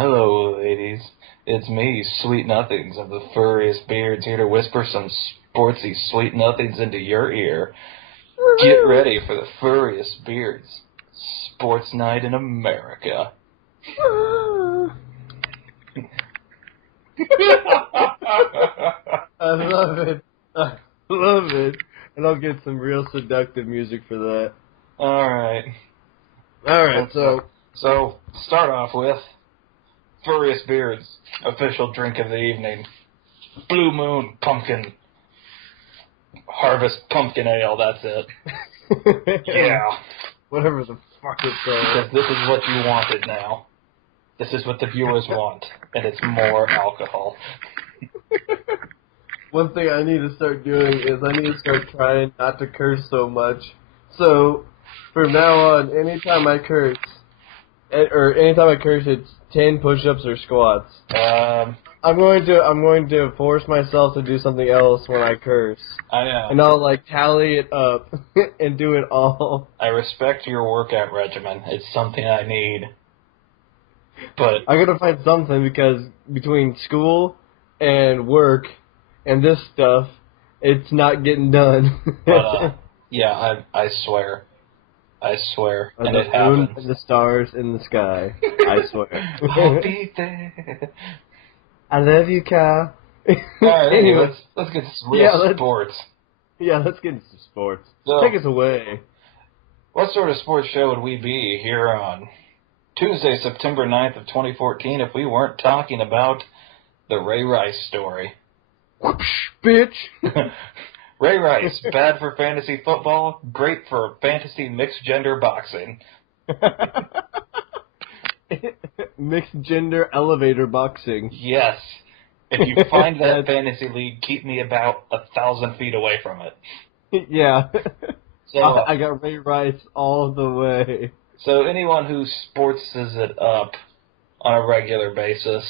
Hello, ladies. It's me, Sweet Nothings of the Furriest Beards, here to whisper some sportsy sweet nothings into your ear. Get ready for the Furriest Beards Sports Night in America. I love it. I love it. And I'll get some real seductive music for that. Alright. Alright, So, start off with Furriest Beards official drink of the evening. Blue Moon Pumpkin Harvest Pumpkin Ale, that's it. Yeah. Whatever the fuck it's called. Because this is what you wanted now. This is what the viewers want, and it's more alcohol. One thing I need to start doing is I need to start trying not to curse so much. So, from now on, anytime I curse, it's 10 push-ups or squats. I'm going to force myself to do something else when I curse. And I'll tally it up and do it all. I respect your workout regimen. It's something I need. But I gotta find something because between school and work and this stuff, it's not getting done. But yeah, I swear. And it happens. And the stars in the sky. I swear. I'll be there. I love you, Kyle. Alright, anyway, let's get some real sports. Yeah, let's get into some sports. So, take us away. What sort of sports show would we be here on Tuesday, September 9th of 2014 if we weren't talking about the Ray Rice story? Whoosh, bitch! Ray Rice, bad for fantasy football, great for fantasy mixed-gender boxing. Mixed gender elevator boxing. Yes. If you find that fantasy league, keep me about 1,000 feet away from it. Yeah. So I got Ray Rice all the way. So anyone who sportses it up on a regular basis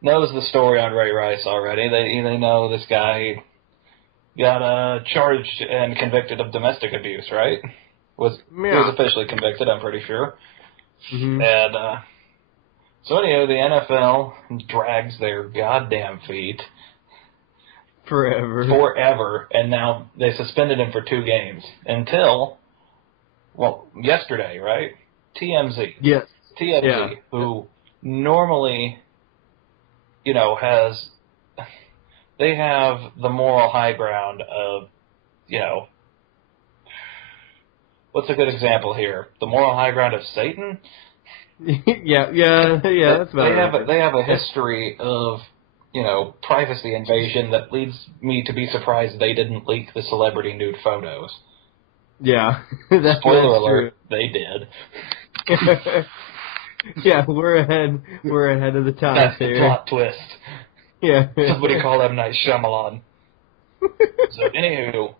knows the story on Ray Rice already. They know this guy got charged and convicted of domestic abuse, right? He was officially convicted, I'm pretty sure. Mm-hmm. And so anyhow, the NFL drags their goddamn feet forever, and now they suspended him for 2 games until, yesterday, right? TMZ. Yes. TMZ, who normally, they have the moral high ground of, what's a good example here? The moral high ground of Satan? yeah, that's about right. They have a history of, privacy invasion that leads me to be surprised they didn't leak the celebrity nude photos. Yeah. Spoiler alert, they did. Yeah, we're ahead of the times. That's here. the plot twist. Yeah. Somebody call M. Night Shyamalan. So, anywho,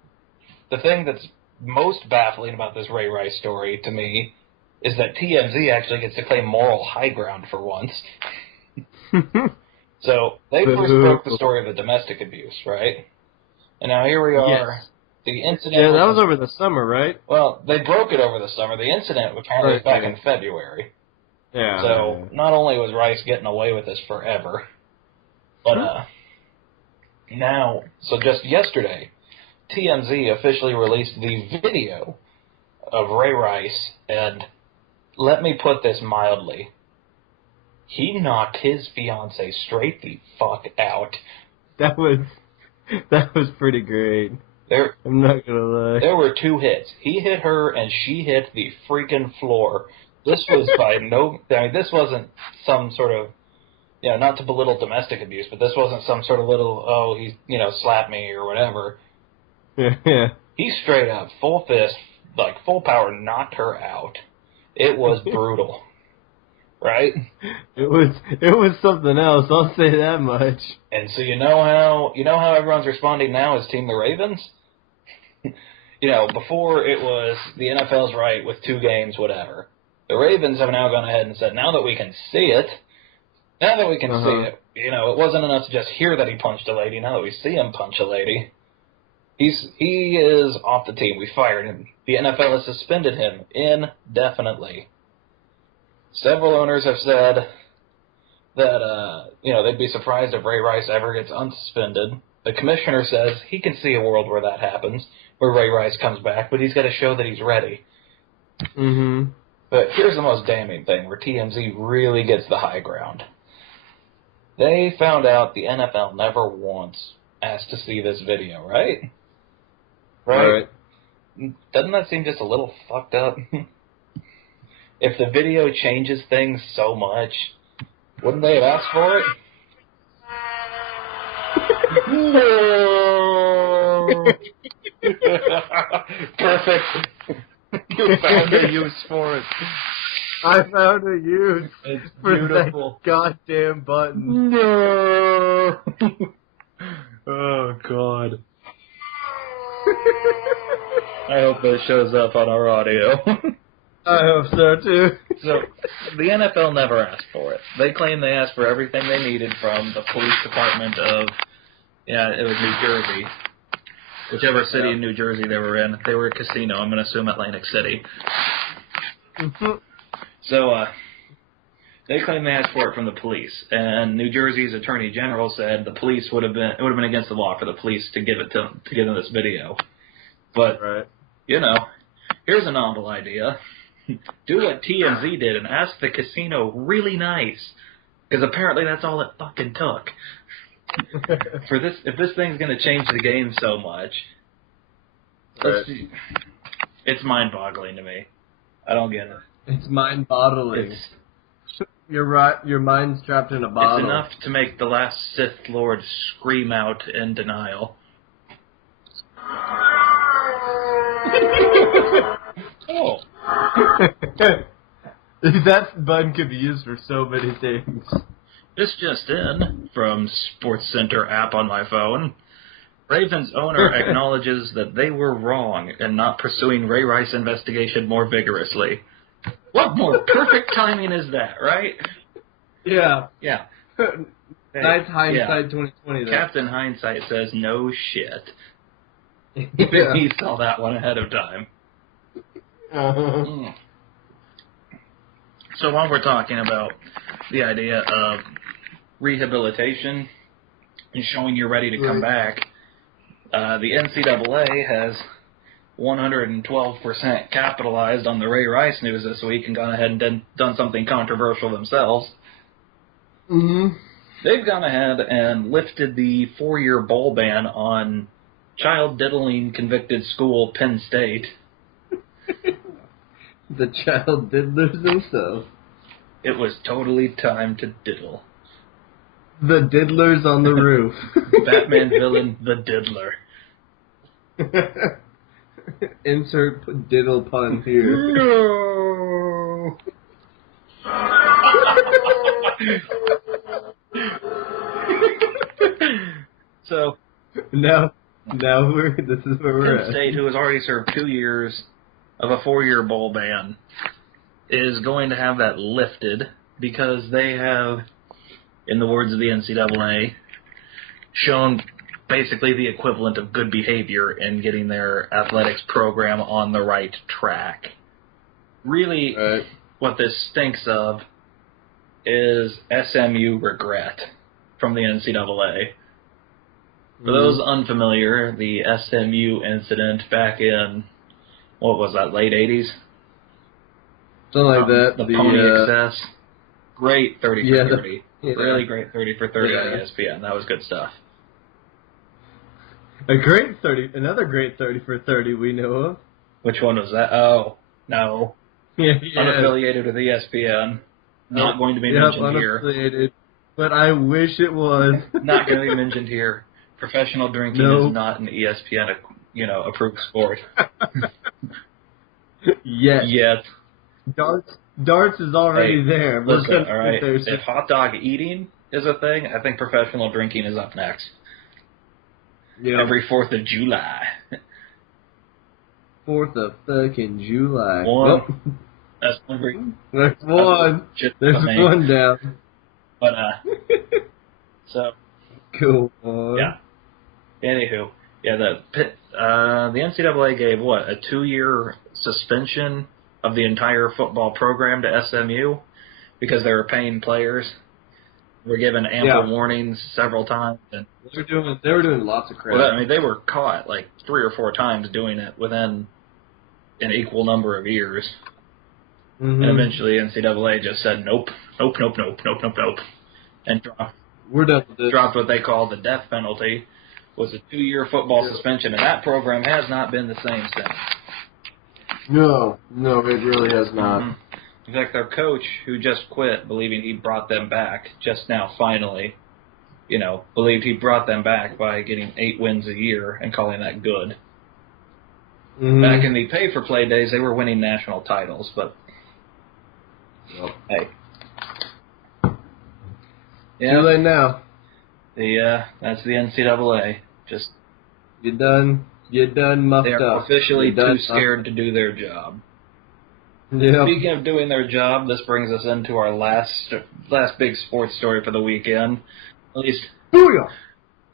the thing that's most baffling about this Ray Rice story to me is that TMZ actually gets to claim moral high ground for once. So, they first broke the story of the domestic abuse, right? And now here we are. Yes. The incident... Yeah, that was over the summer, right? Well, they broke it over the summer. The incident apparently was back in February. Yeah. So, not only was Rice getting away with this forever, but now, so just yesterday, TMZ officially released the video of Ray Rice, and let me put this mildly. He knocked his fiancée straight the fuck out. That was pretty great. I'm not gonna lie. There were 2 hits. He hit her, and she hit the freaking floor. This was this wasn't some sort of, not to belittle domestic abuse, but this wasn't some sort of little, he, slapped me or whatever. Yeah. He straight up, full fist, full power, knocked her out. It was brutal. Right? It was something else, I'll say that much. And so you know how everyone's responding now is Team the Ravens? Before it was the NFL's right with 2 games, whatever. The Ravens have now gone ahead and said, now that we can see it, it wasn't enough to just hear that he punched a lady. Now that we see him punch a lady, he is off the team. We fired him. The NFL has suspended him indefinitely. Several owners have said, that, they'd be surprised if Ray Rice ever gets unsuspended. The commissioner says he can see a world where that happens, where Ray Rice comes back, but he's got to show that he's ready. Mm-hmm. But here's the most damning thing, where TMZ really gets the high ground. They found out the NFL never once asked to see this video, right? Right. Doesn't that seem just a little fucked up? If the video changes things so much, wouldn't they have asked for it? No! Perfect. You found a use for it. I found a use. It's for beautiful. That goddamn button. No. Oh God. I hope that shows up on our audio. I hope so too. So, the NFL never asked for it. They claim they asked for everything they needed from the police department of, it was New Jersey. Whichever city in New Jersey they were in. They were a casino. I'm going to assume Atlantic City. Mm-hmm. So, they claim they asked for it from the police. And New Jersey's Attorney General said it would have been against the law for the police to give them this video. But, here's a novel idea. Do what TMZ did and ask the casino really nice. Because apparently that's all it fucking took. If this thing's going to change the game so much, it's mind-boggling to me. I don't get it. It's mind-boggling. You're right. Your mind's trapped in a bottle. It's enough to make the last Sith Lord scream out in denial. Oh. That button could be used for so many things. This just in from SportsCenter app on my phone. Ravens owner acknowledges that they were wrong in not pursuing Ray Rice investigation more vigorously. What more perfect timing is that, right? Yeah. Yeah. Nice hindsight 2020 there. Captain Hindsight says no shit. Yeah. He saw that one ahead of time. Uh-huh. So while we're talking about the idea of rehabilitation and showing you're ready to come back, the NCAA has 112% capitalized on the Ray Rice news this week and gone ahead and done something controversial themselves. Mm-hmm. They've gone ahead and lifted the 4-year bowl ban on child diddling convicted school Penn State. The child diddlers themselves. It was totally time to diddle. The diddlers on the roof. Batman villain, the diddler. Insert diddle pun here. No. So now this is where we're Penn at. State, who has already served 2 years of a 4-year bowl ban, is going to have that lifted because they have, in the words of the NCAA, shown basically the equivalent of good behavior in getting their athletics program on the right track. Really, what this stinks of is SMU regret from the NCAA. For those unfamiliar, the SMU incident back in, what was that, late 80s? Something like that. The Pony Excess. Great 30 for 30. Yeah. Really great 30 for 30 on ESPN. That was good stuff. Another great 30 for 30 we know of. Which one was that? Oh, no. Yeah. Unaffiliated with ESPN. Not going to be mentioned here. But I wish it was. Not going to be mentioned here. Professional drinking is not an ESPN, approved sport. Yet. Darts is already there. Listen, all right. If hot dog eating is a thing, I think professional drinking is up next. Yeah. Every 4th of July. 4th of fucking July. One. That's one. There's one. There's one down. But, so. Cool. Yeah. Anywho, the NCAA gave, a 2-year suspension of the entire football program to SMU because they were paying players were given ample warnings several times. And they were doing lots of crap. Well, I mean, they were caught like 3 or 4 times doing it within an equal number of years. Mm-hmm. And eventually NCAA just said, nope, and we're done with this. Dropped what they call the death penalty, was a 2-year football suspension, and that program has not been the same since. No, it really has not. Mm-hmm. In fact, their coach, who just quit, believing he brought them back just now, finally, believed he brought them back by getting 8 wins a year and calling that good. Mm-hmm. Back in the pay-for-play days, they were winning national titles, but hey. Yeah. Too late now. That's the NCAA. Just you done muffed up. They're officially too scared to do their job. Yep. Speaking of doing their job, this brings us into our last big sports story for the weekend. At least, booyah!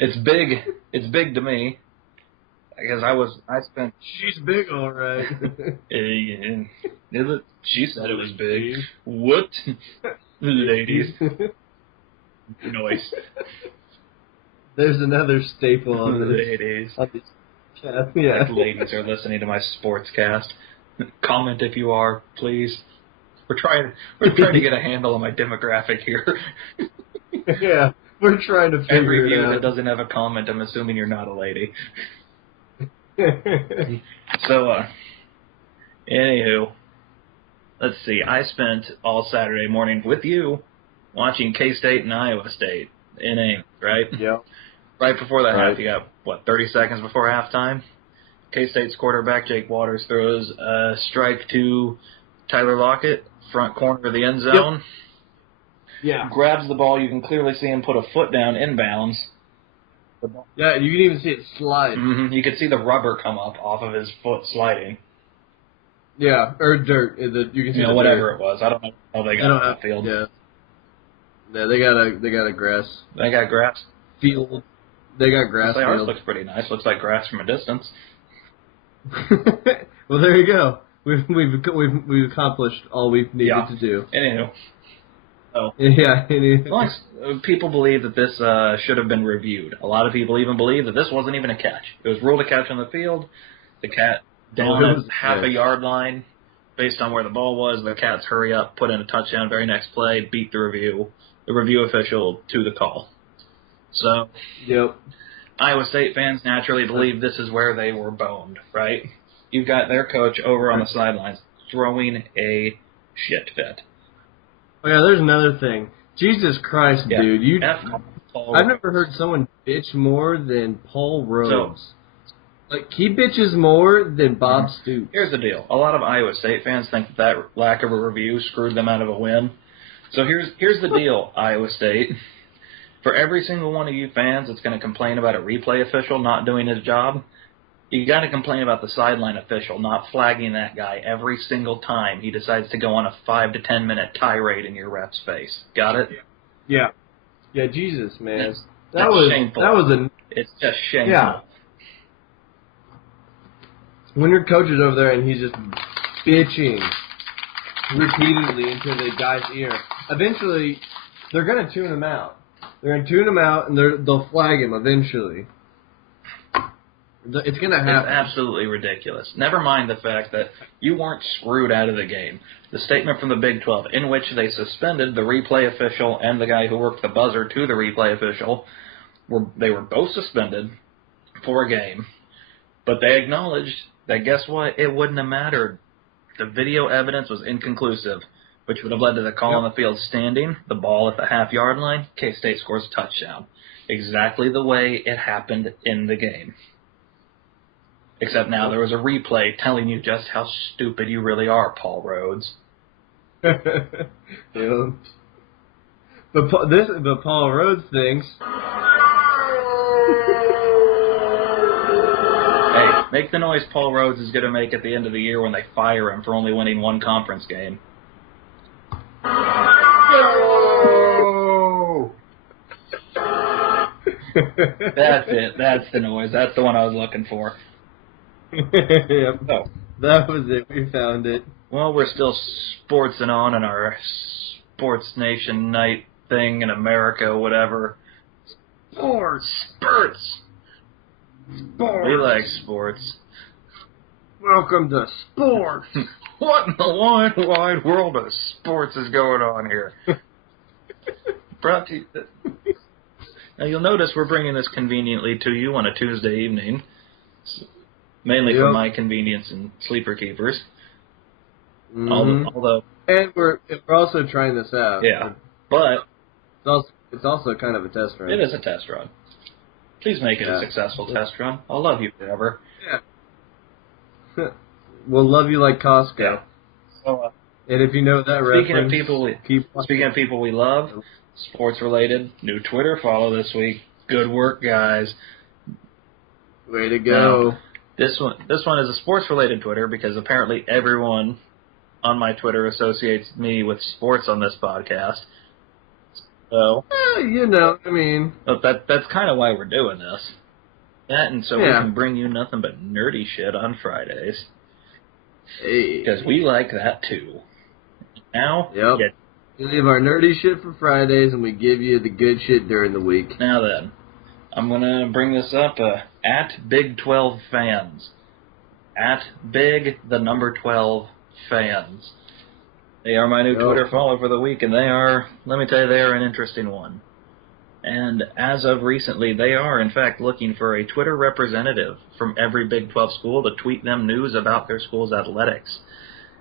It's big. It's big to me. Because I spent. She's big, all right. She said it was big. What? Ladies. Noise. There's another staple on this. Ladies. Yeah. Like ladies are listening to my sports cast. Comment if you are, please. We're trying to get a handle on my demographic here. Yeah, we're trying to figure Every view it out. that doesn't have a comment, I'm assuming you're not a lady. So, anywho, let's see. I spent all Saturday morning with you watching K-State and Iowa State in Ames, right? Yeah. Right before the half, you got, 30 seconds before halftime? K-State's quarterback, Jake Waters, throws a strike to Tyler Lockett, front corner of the end zone. Yep. Yeah. Grabs the ball. You can clearly see him put a foot down inbounds. Yeah, you can even see it slide. Mm-hmm. You could see the rubber come up off of his foot sliding. Yeah, or dirt. You can see whatever dirt. it was. I don't know how they got on the field. Yeah. Yeah, they got a grass. They got grass field. They got grass field. Ours looks pretty nice. Looks like grass from a distance. Well, there you go. We've accomplished all we needed to do. Anywho. Oh. Yeah. People believe that this should have been reviewed. A lot of people even believe that this wasn't even a catch. It was ruled a catch on the field. The cat down at half a yard line, based on where the ball was. The Cats hurry up, put in a touchdown. Very next play, beat the review official to the call. So. Yep. Iowa State fans naturally believe this is where they were boned, right? You've got their coach over on the sidelines throwing a shit fit. Oh, yeah, there's another thing. Jesus Christ, dude. I've never heard someone bitch more than Paul Rhodes. He bitches more than Bob Stoops. Here's the deal. A lot of Iowa State fans think that lack of a review screwed them out of a win. So here's the deal, Iowa State. For every single one of you fans that's going to complain about a replay official not doing his job, you got to complain about the sideline official not flagging that guy every single time he decides to go on a 5 to 10 minute tirade in your ref's face. Got it? Yeah. Yeah, Jesus, man. That's shameful. It's just shameful. Yeah. When your coach is over there and he's just bitching repeatedly into the guy's ear, eventually they're going to tune him out. They're going to tune him out, and they'll flag him eventually. It's going to happen. It's absolutely ridiculous. Never mind the fact that you weren't screwed out of the game. The statement from the Big 12, in which they suspended the replay official and the guy who worked the buzzer to the replay official, they were both suspended for a game. But they acknowledged that, guess what? It wouldn't have mattered. The video evidence was inconclusive, which would have led to the call on the field standing, the ball at the half-yard line, K-State scores a touchdown. Exactly the way it happened in the game. Except now there was a replay telling you just how stupid you really are, Paul Rhodes. Yeah. But Paul Rhodes thinks... Hey, make the noise Paul Rhodes is going to make at the end of the year when they fire him for only winning one conference game. That's it. That's the noise. That's the one I was looking for. Yep. Oh. That was it. We found it. Well, we're still sportsing on in our Sports Nation night thing in America, whatever. Sports. We like sports. Welcome to sports. What in the wide world of sports is going on here? Brought to you. Now you'll notice we're bringing this conveniently to you on a Tuesday evening, mainly for my convenience and sleeper keepers. Mm-hmm. Although, and we're also trying this out. Yeah, but it's also kind of a test run. It is a test run. Please make it a successful test run. I'll love you forever. Yeah. We'll love you like Costco. Yeah. So, and if you know that reference, speaking of people we love, sports related, new Twitter follow this week. Good work, guys. Way to go. Now, this one is a sports related Twitter because apparently everyone on my Twitter associates me with sports on this podcast. So, that's kind of why we're doing this. That and so we can bring you nothing but nerdy shit on Fridays. Because we like that too. Now, we leave our nerdy shit for Fridays and we give you the good shit during the week. Now then, I'm gonna bring this up at Big 12 fans. At Big the number 12 fans. They are my new Twitter follow for the week, and they are, let me tell you, they are an interesting one. And as of recently, they are, in fact, looking for a Twitter representative from every Big 12 school to tweet them news about their school's athletics.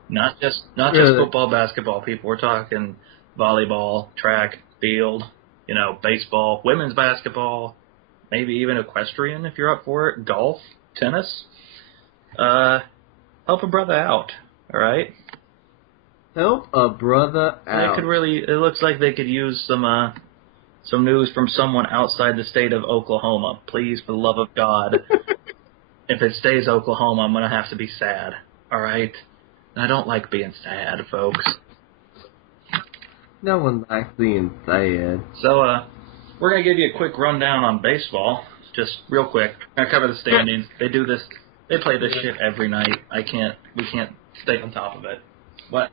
Not just football, basketball, people. We're talking volleyball, track, field, baseball, women's basketball, maybe even equestrian if you're up for it, golf, tennis. Help a brother out, all right? Help a brother out. It looks like they could use some news from someone outside the state of Oklahoma. Please, for the love of God. If it stays Oklahoma, I'm going to have to be sad. All right? And I don't like being sad, folks. No one likes being sad. So, we're going to give you a quick rundown on baseball. Just real quick. I'm going to cover the standings. They do this. They play this shit every night. We can't stay on top of it. But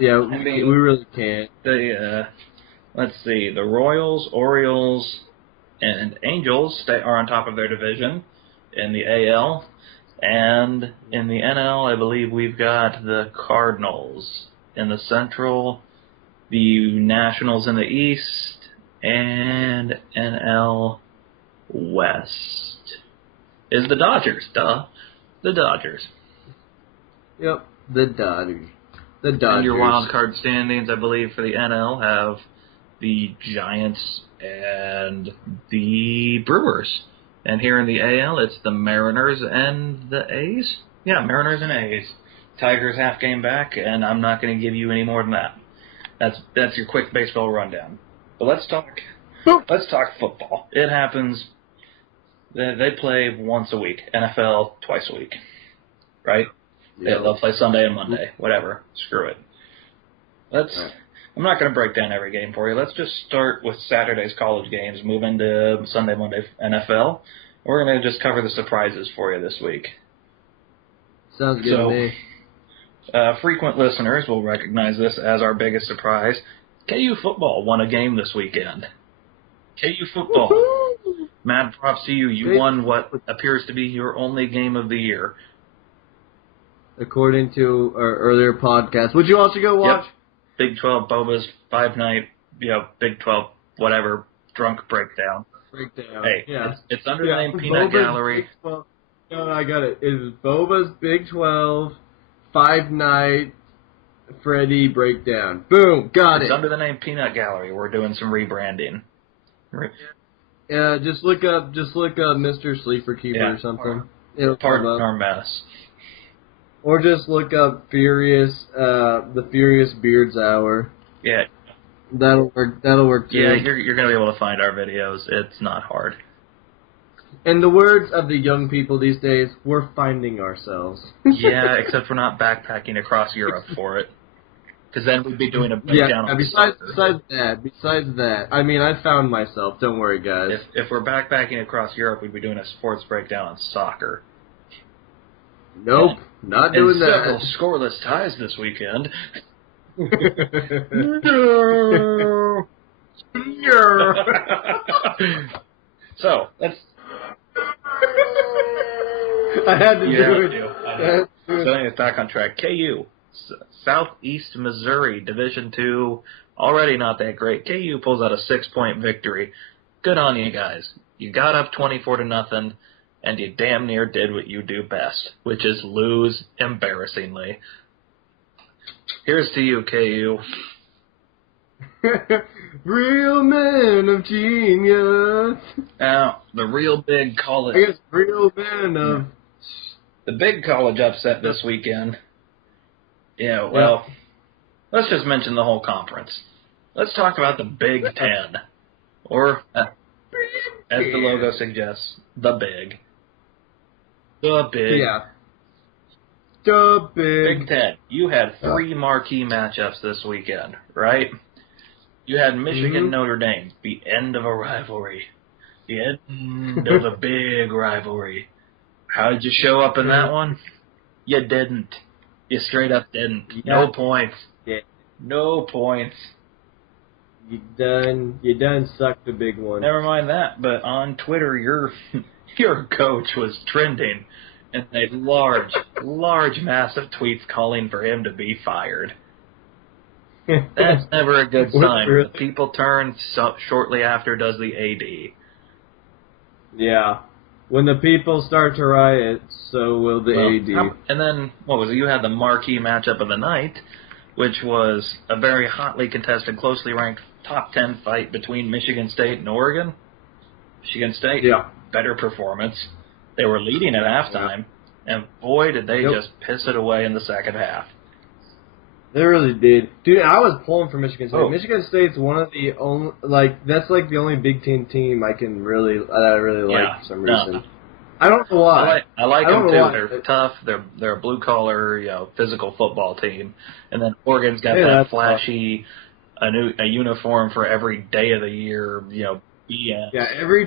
we really can't. Let's see. The Royals, Orioles, and Angels are on top of their division in the AL. And in the NL, I believe we've got the Cardinals in the Central, the Nationals in the East, and NL West is the Dodgers. Duh. The Dodgers. Yep, the Dodgers. And your wild card standings, I believe, for the NL have the Giants and the Brewers. And here in the AL, it's the Mariners and the A's? Yeah, Mariners and A's. Tigers half game back, and I'm not going to give you any more than that. That's your quick baseball rundown. But let's talk football. It happens. They play once a week. NFL twice a week. Right? Yeah, they'll play Sunday and Monday. Whatever. Screw it. I'm not going to break down every game for you. Let's just start with Saturday's college games, move into Sunday, Monday NFL. We're going to just cover the surprises for you this week. Sounds good to me. Frequent listeners will recognize this as our biggest surprise. KU football won a game this weekend. KU football. Woo-hoo! Mad props to you. You won what appears to be your only game of the year. According to our earlier podcast, which you also go watch. Yep. Big 12 Boba's 5-night, Big 12 whatever drunk breakdown. Hey, yeah. It's under the name Peanut Gallery. No, I got it. It's Boba's Big 12 5-night Freddy breakdown. Boom, got it. It's under the name Peanut Gallery. We're doing some rebranding. Yeah, just look up Mr. Sleeper Keeper or something. It'll pardon come up. our mess. Or just look up the Furious Beards Hour. Yeah. That'll work too. Yeah, you're going to be able to find our videos. It's not hard. In the words of the young people these days, we're finding ourselves. Yeah, except we're not backpacking across Europe for it. Because then we'd be doing a breakdown on besides that, I mean, I found myself. Don't worry, guys. If we're backpacking across Europe, we'd be doing a sports breakdown on soccer. Nope, not doing that. Several scoreless ties this weekend. No. So, let's... I had to You do have it. to. I know. So anyways, back on track. KU, Southeast Missouri, Division II, already not that great. KU pulls out a 6-point victory. Good on you guys. You got up 24-0, and you damn near did what you do best, which is lose embarrassingly. Here's to you, KU. Real men of genius. Now, the real big college... I guess real men of... The big college upset this weekend. Yeah, well, let's just mention the whole conference. Let's talk about the Big Ten. Or, as the logo suggests, the Big. The Big. Yeah. The Big Ten. You had 3 marquee matchups this weekend, right? You had Michigan, Notre Dame, the end of a rivalry. The end of a big rivalry. How did you show up in that one? You didn't. You straight up didn't. Yeah. No points. Yeah. No points. You done sucked the big one. Never mind that, but on Twitter, your coach was trending in a large mass of tweets calling for him to be fired. That's never a good sign. When the people turn, shortly after does the AD. Yeah. When the people start to riot, so will the AD. And then, what was it? You had the marquee matchup of the night, which was a very hotly contested, closely ranked top 10 fight between Michigan State and Oregon. Michigan State, better performance. They were leading at halftime, and boy, did they just piss it away in the second half. They really did. Dude, I was pulling for Michigan State. Michigan State's one of the only, that's like the only Big Ten team I really like for some reason. I don't know why. I like them too. They're tough. They're a blue collar, physical football team. And then Oregon's got that flashy, a uniform for every day of the year, BS. Yeah, every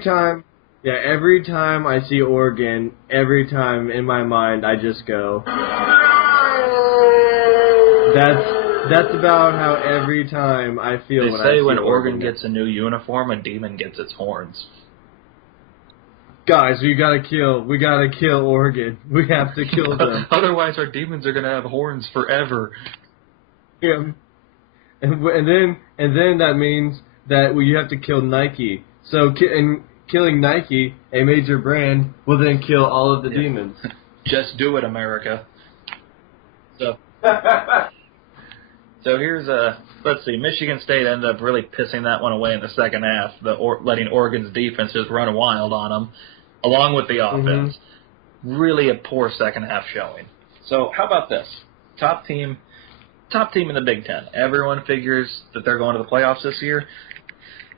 time I see Oregon, every time in my mind I just go. That's about how every time I feel when I see Oregon. They say when Oregon gets a new uniform, a demon gets its horns. Guys, we gotta kill Oregon. We have to kill them. Otherwise, our demons are gonna have horns forever. Yeah. And then that means that you have to kill Nike. So, killing Nike, a major brand, will then kill all of the demons. Just do it, America. So here's let's see, Michigan State ended up really pissing that one away in the second half, letting Oregon's defense just run wild on them, along with the offense. Really a poor second half showing. So how about this? Top team in the Big Ten. Everyone figures that they're going to the playoffs this year.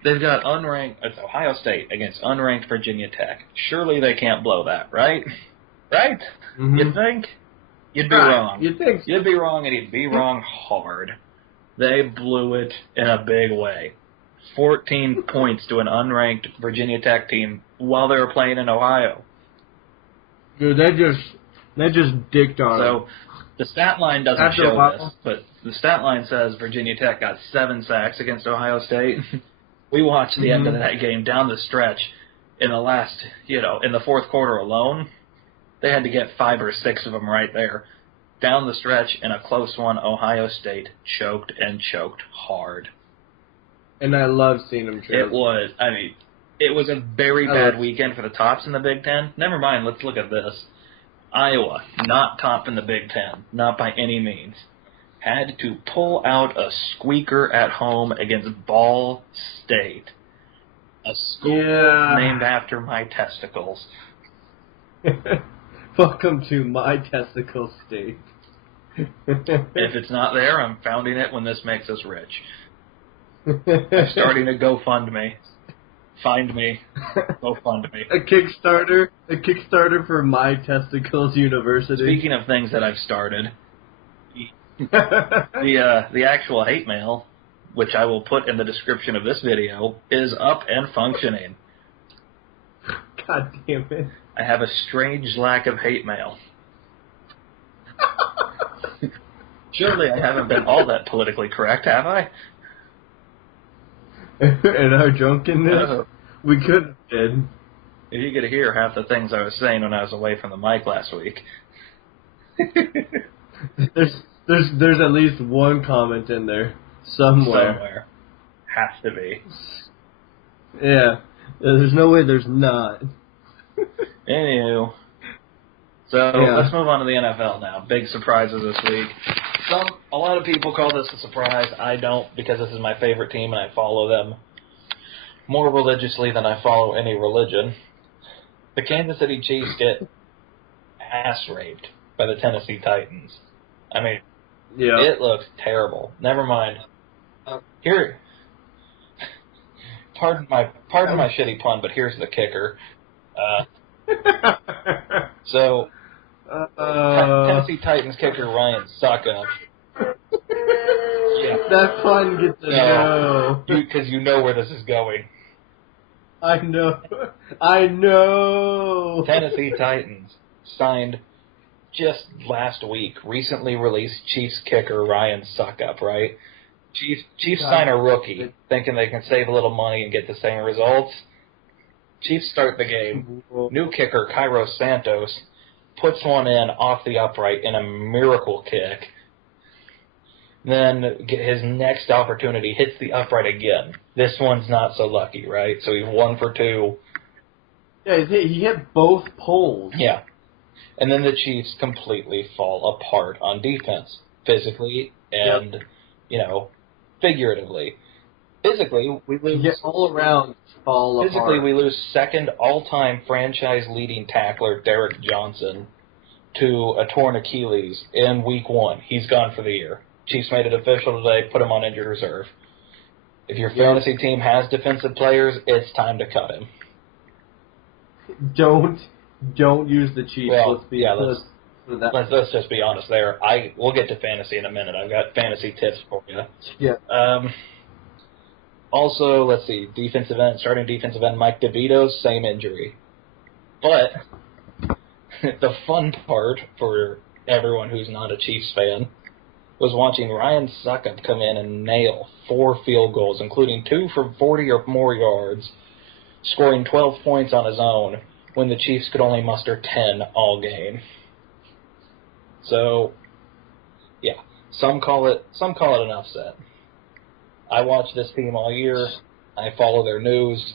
They've got it's Ohio State against unranked Virginia Tech. Surely they can't blow that, right? Right? You think? You'd be wrong. You'd think so. You'd be wrong, and you'd be wrong hard. They blew it in a big way. 14 points to an unranked Virginia Tech team while they were playing in Ohio. Dude, they just dicked on them. So the stat line doesn't show this, but the stat line says Virginia Tech got 7 sacks against Ohio State. We watched the end of that game down the stretch in the fourth quarter alone. They had to get 5 or 6 of them right there. Down the stretch, in a close one, Ohio State choked hard. And I love seeing them choke. It was a very bad weekend for the tops in the Big Ten. Never mind, let's look at this. Iowa, not top in the Big Ten, not by any means. Had to pull out a squeaker at home against Ball State. A school named after my testicles. Welcome to my testicle state. If it's not there, I'm founding it when this makes us rich. I'm starting a GoFundMe. Find me. GoFundMe. A Kickstarter for My Testicles University. Speaking of things that I've started, the actual hate mail, which I will put in the description of this video, is up and functioning. God damn it. I have a strange lack of hate mail. Surely I haven't been all that politically correct, have I? In our drunkenness, Oh. we could have been. If you could hear half the things I was saying when I was away from the mic last week. There's at least one comment in there somewhere. Has to be. Yeah. There's no way there's not. Anywho. So Yeah. let's move on to the NFL now. Big surprises this week. A lot of people call this a surprise. I don't, because this is my favorite team and I follow them more religiously than I follow any religion. The Kansas City Chiefs get ass raped by the Tennessee Titans. I mean, Yeah. it looks terrible. Never mind. Here, pardon my shitty pun, but here's the kicker. So, Tennessee Titans kicker Ryan Suckup. Yeah. That pun gets a no. Because you know where this is going. I know. Tennessee Titans signed just last week, recently released Chiefs kicker Ryan Suckup, right? Chiefs sign a rookie, thinking they can save a little money and get the same results. Chiefs start the game. New kicker Cairo Santos puts one in off the upright in a miracle kick. Then his next opportunity hits the upright again. This one's not so lucky, right? So he's 1 for 2. Yeah, he hit both poles. Yeah. And then the Chiefs completely fall apart on defense, physically and, figuratively. Physically, we lose. Yeah, all around fall apart. Physically, we lose second all-time franchise-leading tackler Derek Johnson to a torn Achilles in Week 1. He's gone for the year. Chiefs made it official today, put him on injured reserve. If your fantasy team has defensive players, it's time to cut him. Don't use the Chiefs. Well, let's just be honest there. We'll get to fantasy in a minute. I've got fantasy tips for you. Yeah. Also, let's see, starting defensive end Mike DeVito, same injury. But the fun part for everyone who's not a Chiefs fan was watching Ryan Suckup come in and nail 4 field goals, including 2 from 40 or more yards, scoring 12 points on his own when the Chiefs could only muster 10 all game. So, yeah, some call it an upset. I watch this team all year. I follow their news.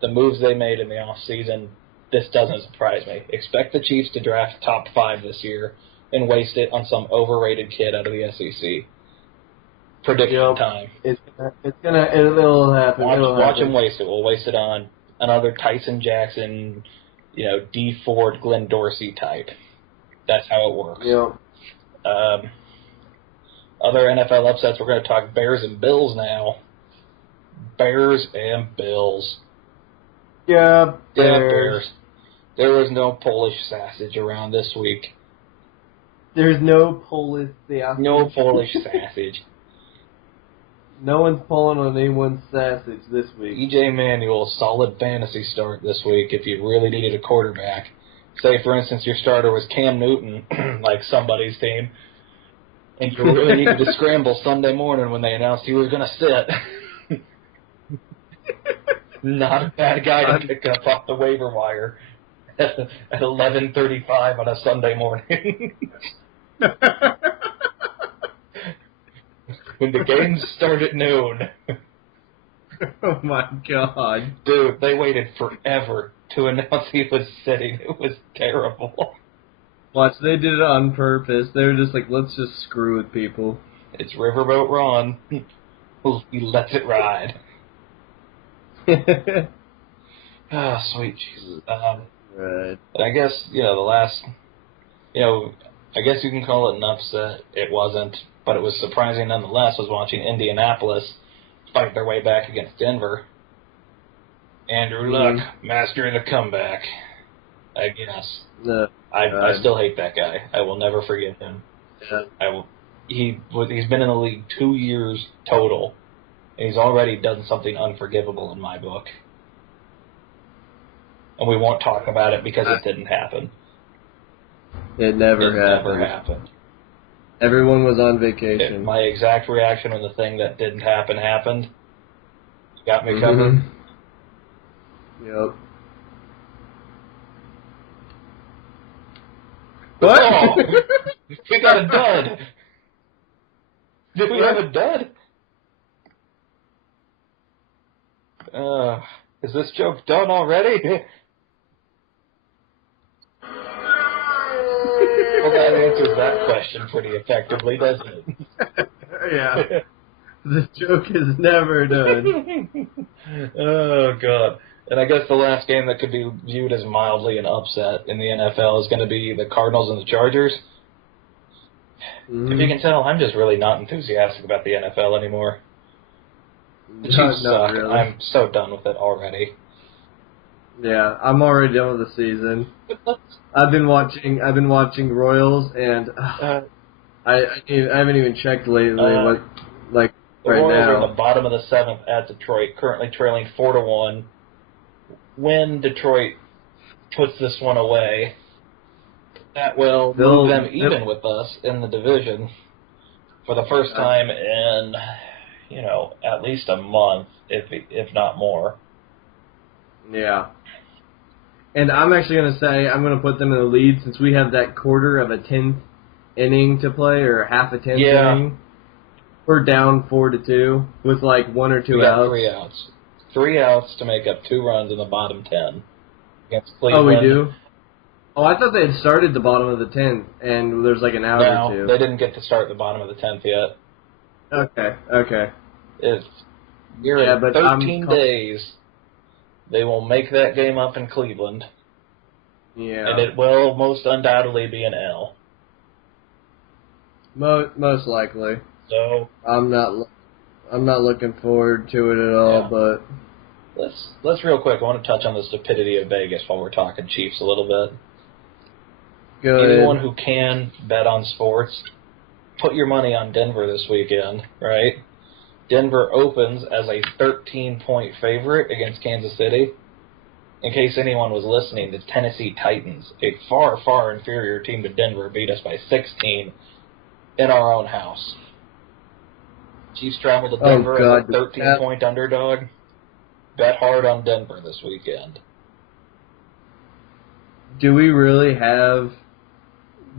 The moves they made in the offseason, this doesn't surprise me. Expect the Chiefs to draft top 5 this year and waste it on some overrated kid out of the SEC. Prediction time. It'll happen. Watch him waste it. We'll waste it on another Tyson Jackson, D. Ford, Glenn Dorsey type. That's how it works. Yep. Other NFL upsets, we're going to talk Bears and Bills now. Bears and Bills. Yeah, Bears. There was no Polish sausage around this week. There's no Polish sausage. No Polish sausage. No one's pulling on anyone's sausage this week. E.J. Manuel, solid fantasy start this week if you really needed a quarterback. Say, for instance, your starter was Cam Newton, like somebody's team, and you really needed to scramble Sunday morning when they announced he was going to sit. Not a bad guy to pick up off the waiver wire at 11:35 on a Sunday morning. When the games start at noon. Oh my God. Dude, they waited forever to announce he was sitting. It was terrible. Watch, they did it on purpose. They were just like, let's just screw with people. It's Riverboat Ron. He lets it ride. Sweet Jesus. Right. I guess, the last, I guess you can call it an upset. It wasn't, but it was surprising nonetheless, was watching Indianapolis fight their way back against Denver. Andrew Luck, mastering the comeback, I guess. I still hate that guy. I will never forgive him. Yeah. He's been in the league 2 years total, and he's already done something unforgivable in my book. And we won't talk about it because it didn't happen. It never happened. Everyone was on vacation. My exact reaction when the thing that didn't happen happened, Got me covered. Yep. What? Oh, we got a dud. Did we have a dud? Is this joke done already? Well, that answers that question pretty effectively, doesn't it? Yeah. The joke is never done. Oh, God. And I guess the last game that could be viewed as mildly an upset in the NFL is going to be the Cardinals and the Chargers. If you can tell, I'm just really not enthusiastic about the NFL anymore. The Chiefs Not suck. really. I'm so done with it already. Yeah, I'm already done with the season. I've been watching Royals, and I haven't even checked lately what The right Royals are in now. the bottom of the 7th at Detroit, currently trailing 4-1. When Detroit puts this one away, that will move them even with us in the division for the first time in, at least a month, if not more. Yeah. And I'm actually going to say I'm going to put them in the lead since we have that quarter of a 10th inning to play, or half a 10th inning. We're down 4-2 with like 1 or 2 we got outs. 3 outs. 3 outs to make up 2 runs in the bottom 10 against Cleveland. Oh, we do? Oh, I thought they had started the bottom of the 10th, and there's like an out or two. No, they didn't get to start the bottom of the 10th yet. Okay. It's in 13 days. They will make that game up in Cleveland. Yeah. And it will most undoubtedly be an L. Most likely. So I'm not looking forward to it at all, but let's real quick. I want to touch on the stupidity of Vegas while we're talking Chiefs a little bit. good. Anyone who can bet on sports, put your money on Denver this weekend, right? Denver opens as a 13-point favorite against Kansas City. In case anyone was listening, the Tennessee Titans, a far, far inferior team to Denver, beat us by 16 in our own house. Chiefs travel to Denver as a 13-point underdog. Bet hard on Denver this weekend. Do we really have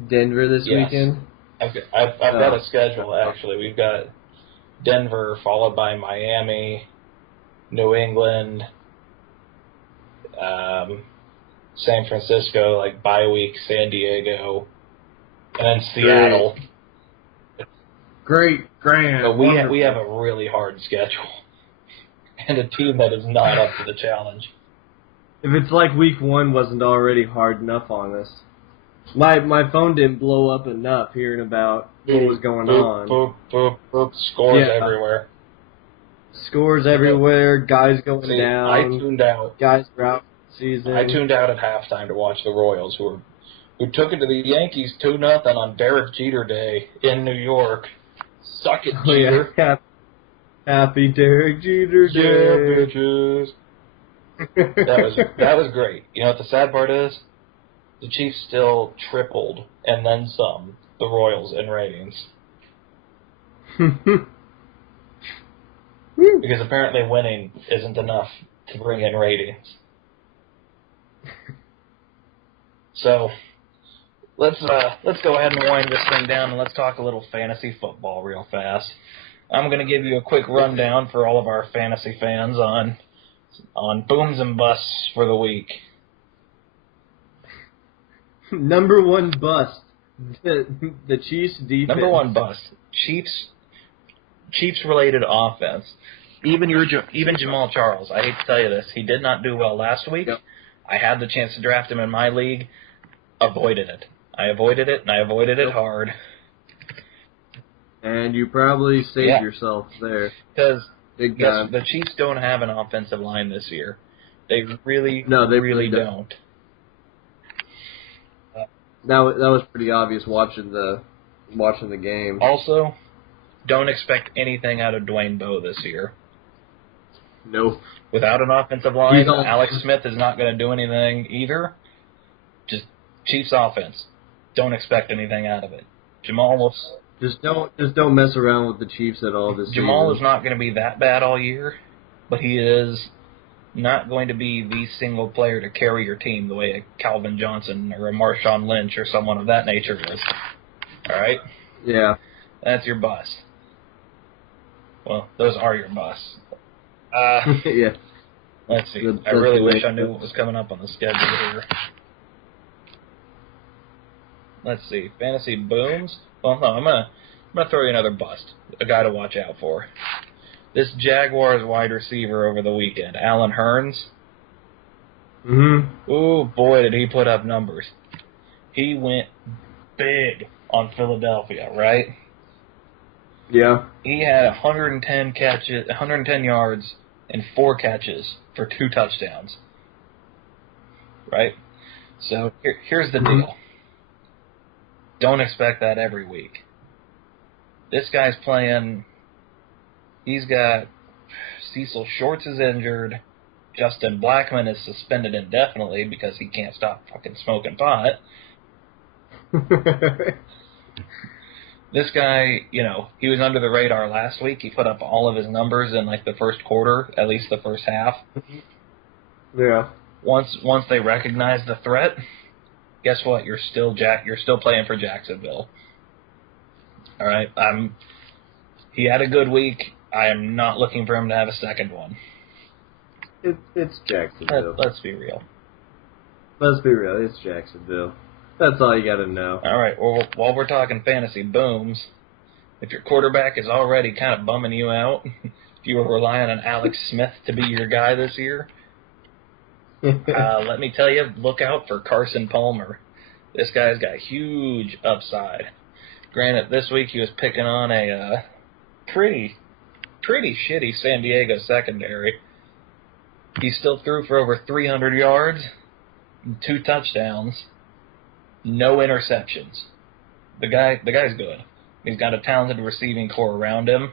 Denver this weekend? I've got a schedule, actually. We've got Denver, followed by Miami, New England, San Francisco, like bye week, San Diego, and then Seattle. Great, grand. So we have a really hard schedule and a team that is not up to the challenge. If it's like week 1 wasn't already hard enough on us. My phone didn't blow up enough hearing about what was going on. Scores everywhere. Scores everywhere, guys going down. I tuned out. Guys are out for the season. I tuned out at halftime to watch the Royals, who took it to the Yankees 2-0 on Derek Jeter Day in New York. Suck it, Jeter. Yeah. Happy Derek Jeter Day. Yeah, bitches. That was great. You know what the sad part is? The Chiefs still tripled, and then some, the Royals in ratings. Because apparently winning isn't enough to bring in ratings. So let's go ahead and wind this thing down, and let's talk a little fantasy football real fast. I'm going to give you a quick rundown for all of our fantasy fans on booms and busts for the week. Number 1 bust, the Chiefs defense. Number 1 bust, Chiefs related offense. Even Jamal Charles, I hate to tell you this, he did not do well last week. Yep. I had the chance to draft him in my league. Avoided it. I avoided it, and I avoided it hard. And you probably saved yourself there. Because the Chiefs don't have an offensive line this year. They really don't. That was pretty obvious watching the game. Also, don't expect anything out of Dwayne Bowe this year. Nope. Without an offensive line, Alex Smith is not going to do anything either. Just Chiefs offense. Don't expect anything out of it. Jamal will... Just don't mess around with the Chiefs at all this season. Jamal is not going to be that bad all year. but he is not going to be the single player to carry your team the way a Calvin Johnson or a Marshawn Lynch or someone of that nature is. All right? Yeah. That's your bust. Well, those are your busts. Yeah. Let's see. That's I really the wish way I knew what was coming up on the schedule here. Let's see. Fantasy booms. Well, no, I'm gonna throw you another bust. A guy to watch out for. This Jaguars wide receiver over the weekend, Alan Hearns. Mm-hmm. Ooh, boy, did he put up numbers. He went big on Philadelphia, right? Yeah. He had 110 yards and 4 catches for 2 touchdowns. Right? So here's the Mm-hmm. deal. Don't expect that every week. This guy's playing. He's got Cecil Shorts is injured. Justin Blackmon is suspended indefinitely because he can't stop fucking smoking pot. This guy, he was under the radar last week. He put up all of his numbers in like the first quarter, at least the first half. Yeah. Once they recognize the threat, guess what? You're still playing for Jacksonville. All right. He had a good week. I am not looking for him to have a second one. It's Jacksonville. Let's be real. Let's be real. It's Jacksonville. That's all you got to know. All right. Well, while we're talking fantasy booms, if your quarterback is already kind of bumming you out, if you were relying on Alex Smith to be your guy this year, let me tell you, look out for Carson Palmer. This guy's got huge upside. Granted, this week he was picking on a pretty shitty San Diego secondary. He still threw for over 300 yards, 2 touchdowns, no interceptions. The guy's good. He's got a talented receiving core around him.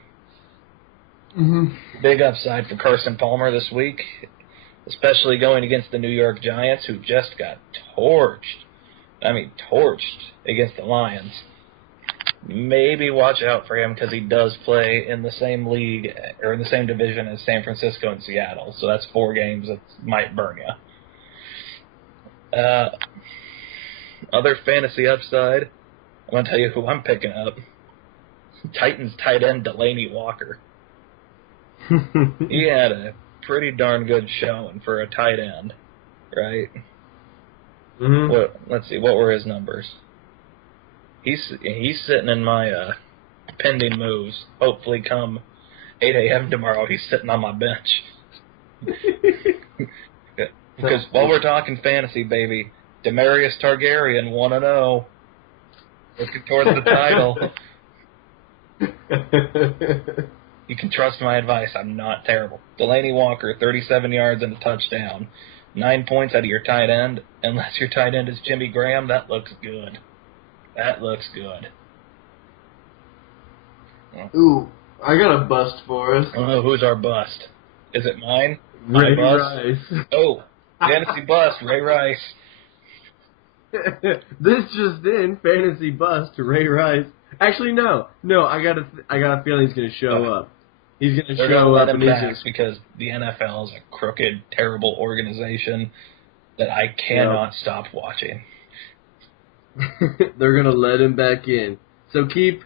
Mm-hmm. Big upside for Carson Palmer this week, especially going against the New York Giants, who just got torched. I mean, torched against the Lions. Maybe watch out for him because he does play in the same league or in the same division as San Francisco and Seattle. So that's 4 games that might burn you. Other fantasy upside, I'm going to tell you who I'm picking up. Titans tight end Delaney Walker. He had a pretty darn good showing for a tight end, right? Mm-hmm. Let's see, what were his numbers? He's sitting in my pending moves. Hopefully come 8 a.m. tomorrow, he's sitting on my bench. Because while we're talking fantasy, baby, Demarius Targaryen 1-0. Looking towards the title. You can trust my advice. I'm not terrible. Delaney Walker, 37 yards and a touchdown. 9 points out of your tight end. Unless your tight end is Jimmy Graham, that looks good. That looks good. Ooh, I got a bust for us. Oh, who's our bust? Is it mine? Ray My bust? Rice. Oh, fantasy bust, Ray Rice. This just in, fantasy bust, Ray Rice. Actually, no, I got a feeling he's gonna show up. He's gonna They're gonna show let up, him and he's back just because the NFL is a crooked, terrible organization that I cannot stop watching. they're gonna let him back in. So keep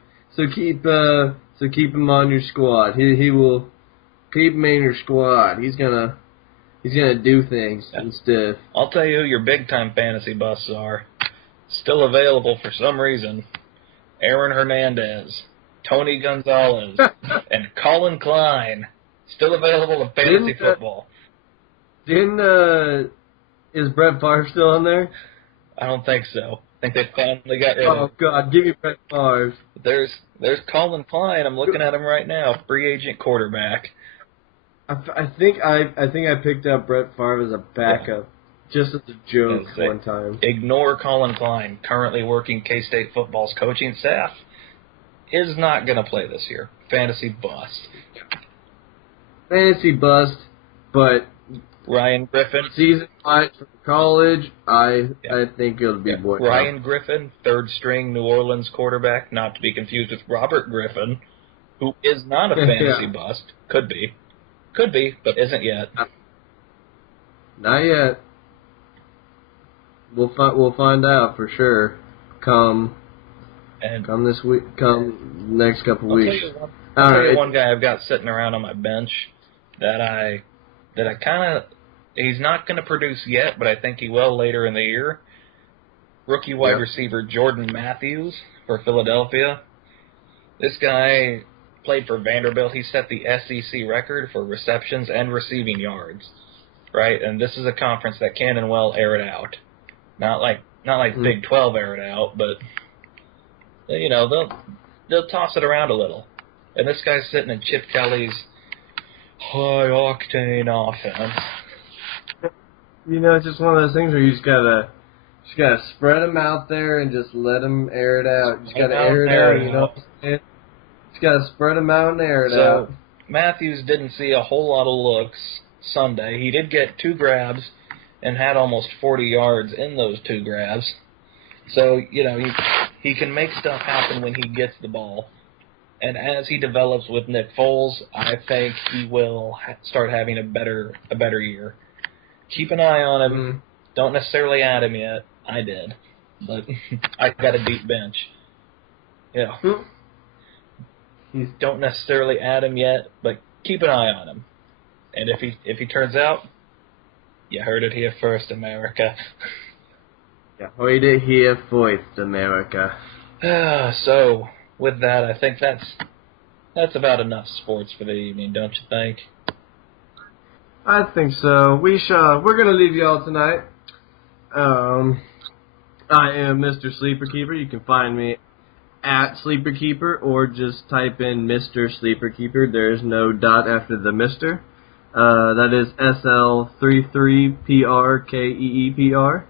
him on your squad. He will keep him in your squad. He's gonna do things and stuff. I'll tell you who your big time fantasy busts are. Still available for some reason. Aaron Hernandez, Tony Gonzalez, and Colin Klein. Still available in fantasy football. Is Brett Favre still on there? I don't think so. I think they finally got rid of him. Oh God, give me Brett Favre. There's Colin Klein. I'm looking at him right now. Free agent quarterback. I think I picked up Brett Favre as a backup, just as a joke one time. Ignore Colin Klein, currently working K-State football's coaching staff. Is not going to play this year. Fantasy bust. Fantasy bust, but Ryan Griffin. Season fight for college, I think it'll be boy. Ryan Griffin, third string New Orleans quarterback, not to be confused with Robert Griffin, who is not a fantasy bust. Could be. Could be, but isn't yet. Not yet. We'll find out for sure. Come this week. Come next couple weeks. I'll tell you one guy I've got sitting around on my bench that I kind of, he's not going to produce yet, but I think he will later in the year. Rookie wide receiver Jordan Matthews for Philadelphia. This guy played for Vanderbilt. He set the SEC record for receptions and receiving yards, right? And this is a conference that can and will air it out. Not like Big 12 air it out, but you know, they'll toss it around a little. And this guy's sitting in Chip Kelly's high-octane offense. You know, it's just one of those things where you just gotta spread them out there and just let them air it out. You just gotta air it out, you know what I'm saying? Just gotta spread them out and air it out. So, Matthews didn't see a whole lot of looks Sunday. He did get 2 grabs and had almost 40 yards in those 2 grabs. So, you know, he can make stuff happen when he gets the ball. And as he develops with Nick Foles, I think he will start having a better year. Keep an eye on him. Don't necessarily add him yet. I did. But I got a deep bench. Yeah. Don't necessarily add him yet, but keep an eye on him. And if he turns out, you heard it here first, America. You heard it here first, America. So, with that, I think that's about enough sports for the evening, don't you think? I think so. We're gonna leave y'all tonight. I am Mr. Sleeper Keeper. You can find me at Sleeper Keeper or just type in Mr. Sleeper Keeper. There is no dot after the Mr. That is SL33PRKEEPR.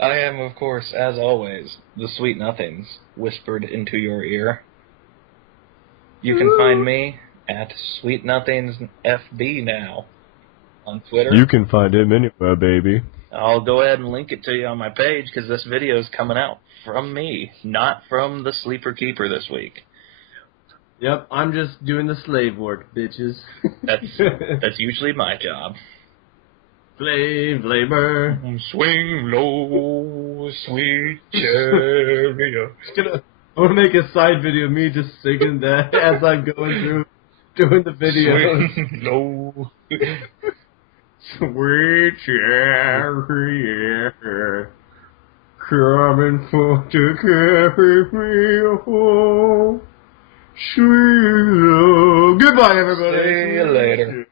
I am, of course, as always, the Sweet Nothings whispered into your ear. You can find me at Sweet Nothings FB now on Twitter. You can find him anywhere, baby. I'll go ahead and link it to you on my page because this video is coming out from me, not from the Sleeper Keeper this week. Yep, I'm just doing the slave work, bitches. That's usually my job. Slave labor. Swing low, sweet chariot. I want to make a side video of me just singing that as I'm going through doing the video. Swing low. Sweet chariot, coming for to carry me home. Sweet love. Goodbye, everybody. See you later.